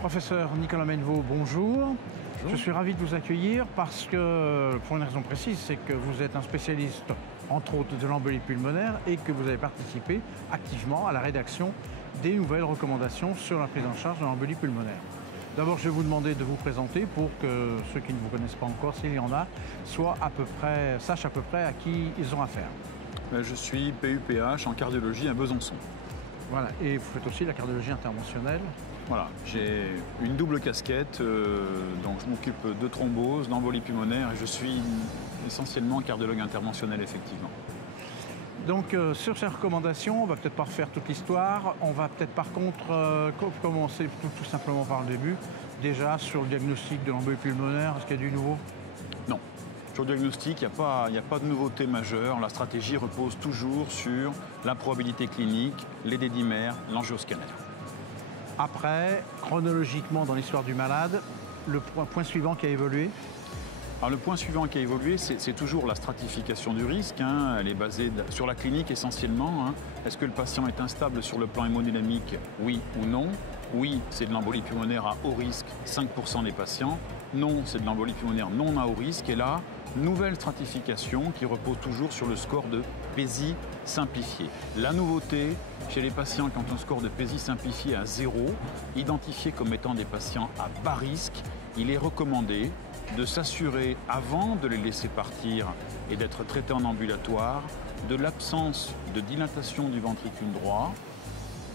Professeur Nicolas Menneveau, bonjour. Bonjour. Je suis ravi de vous accueillir parce que, pour une raison précise, c'est que vous êtes un spécialiste, entre autres, de l'embolie pulmonaire et que vous avez participé activement à la rédaction des nouvelles recommandations sur la prise en charge de l'embolie pulmonaire. D'abord, je vais vous demander de vous présenter pour que ceux qui ne vous connaissent pas encore, s'il y en a, sachent à peu près à qui ils ont affaire. Je suis PUPH en cardiologie à Besançon. Voilà, et vous faites aussi la cardiologie interventionnelle. Voilà, j'ai une double casquette, donc je m'occupe de thrombose, d'embolie pulmonaire et je suis essentiellement cardiologue interventionnel effectivement. Donc sur ces recommandations, on va peut-être pas refaire toute l'histoire, on va peut-être par contre commencer tout simplement par le début. Déjà sur le diagnostic de l'embolie pulmonaire, est-ce qu'il y a du nouveau? Non, sur le diagnostic, il n'y a pas de nouveauté majeure. La stratégie repose toujours sur la probabilité clinique, les dédimères, l'angioscanner. Après, chronologiquement dans l'histoire du malade, le point suivant qui a évolué? Alors, le point suivant qui a évolué, c'est toujours la stratification du risque. Elle est basée sur la clinique essentiellement. Est-ce que le patient est instable sur le plan hémodynamique? Oui ou non? Oui, c'est de l'embolie pulmonaire à haut risque, 5% des patients. Non, c'est de l'embolie pulmonaire non à haut risque. Et là, nouvelle stratification qui repose toujours sur le score de PESI simplifié. La nouveauté chez les patients qui ont un score de PESI simplifié à 0, identifiés comme étant des patients à bas risque, il est recommandé de s'assurer, avant de les laisser partir et d'être traités en ambulatoire, de l'absence de dilatation du ventricule droit,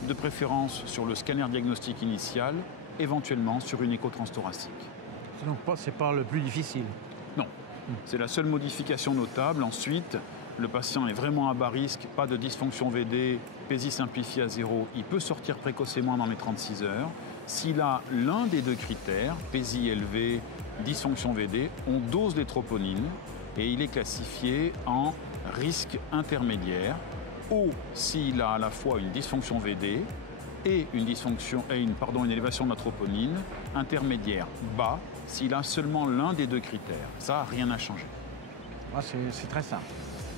de préférence sur le scanner diagnostique initial, éventuellement sur une écho transthoracique. C'est pas le plus difficile. Non, c'est la seule modification notable. Ensuite, le patient est vraiment à bas risque, pas de dysfonction VD, PESI simplifié à 0, il peut sortir précocement dans les 36 heures. S'il a l'un des deux critères, PESI élevé, dysfonction VD, on dose les troponines et il est classifié en risque intermédiaire, ou s'il a à la fois une dysfonction VD et une élévation de la troponine, intermédiaire bas, s'il a seulement l'un des deux critères. Ça, rien n'a changé. Ah, c'est très simple.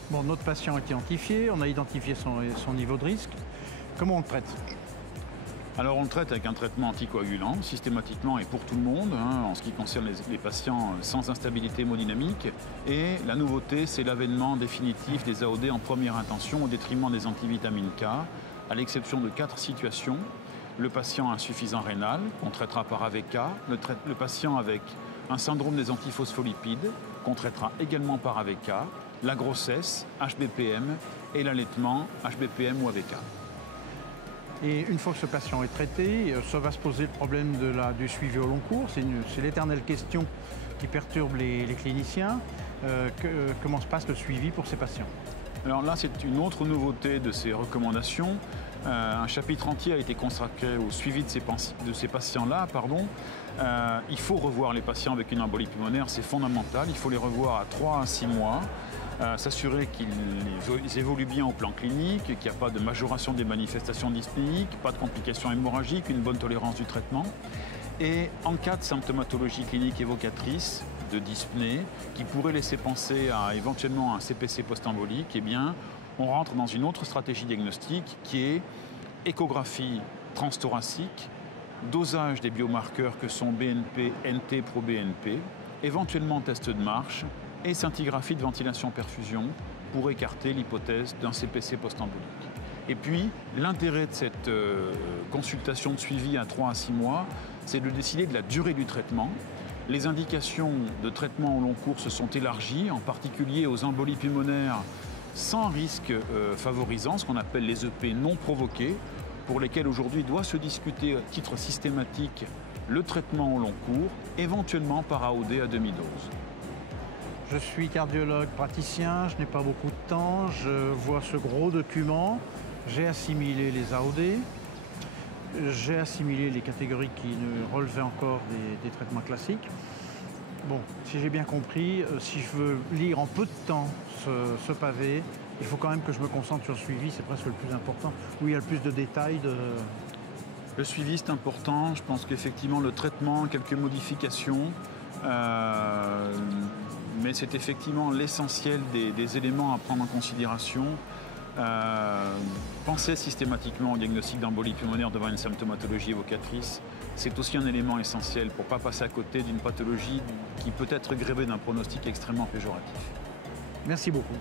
Bon, notre patient est identifié, on a identifié son niveau de risque. Comment on le traite? Alors on le traite avec un traitement anticoagulant, systématiquement et pour tout le monde, en ce qui concerne les patients sans instabilité hémodynamique. Et la nouveauté, c'est l'avènement définitif des AOD en première intention au détriment des antivitamines K, à l'exception de 4 situations. Le patient insuffisant rénal, qu'on traitera par AVK, le patient avec un syndrome des antiphospholipides, qu'on traitera également par AVK, la grossesse, HBPM, et l'allaitement, HBPM ou AVK. Et une fois que ce patient est traité, ça va se poser le problème du suivi au long cours. C'est l'éternelle question qui perturbe les cliniciens. Comment se passe le suivi pour ces patients? Alors là, c'est une autre nouveauté de ces recommandations. Un chapitre entier a été consacré au suivi de ces patients-là. Il faut revoir les patients avec une embolie pulmonaire, c'est fondamental. Il faut les revoir à 3 à 6 mois. S'assurer qu'ils évoluent bien au plan clinique, qu'il n'y a pas de majoration des manifestations dyspnéiques, pas de complications hémorragiques, une bonne tolérance du traitement. Et en cas de symptomatologie clinique évocatrice de dyspnée, qui pourrait laisser penser à éventuellement un CPC post-embolique, eh bien, on rentre dans une autre stratégie diagnostique qui est échographie transthoracique, dosage des biomarqueurs que sont BNP, NT, pro-BNP, éventuellement test de marche, et scintigraphie de ventilation-perfusion pour écarter l'hypothèse d'un CPC post-embolique. Et puis, l'intérêt de cette consultation de suivi à 3 à 6 mois, c'est de décider de la durée du traitement. Les indications de traitement au long cours se sont élargies, en particulier aux embolies pulmonaires sans risque favorisant, ce qu'on appelle les EP non provoqués, pour lesquels aujourd'hui doit se discuter à titre systématique le traitement au long cours, éventuellement par AOD à demi-dose. Je suis cardiologue praticien, je n'ai pas beaucoup de temps, je vois ce gros document, j'ai assimilé les AOD, j'ai assimilé les catégories qui ne relevaient encore des traitements classiques. Bon, si j'ai bien compris, si je veux lire en peu de temps ce pavé, il faut quand même que je me concentre sur le suivi, c'est presque le plus important, où il y a le plus de détails. Le suivi, c'est important. Je pense qu'effectivement, le traitement, quelques modifications, mais c'est effectivement l'essentiel des éléments à prendre en considération. Penser systématiquement au diagnostic d'embolie pulmonaire devant une symptomatologie évocatrice, c'est aussi un élément essentiel pour ne pas passer à côté d'une pathologie qui peut être grévée d'un pronostic extrêmement péjoratif. Merci beaucoup.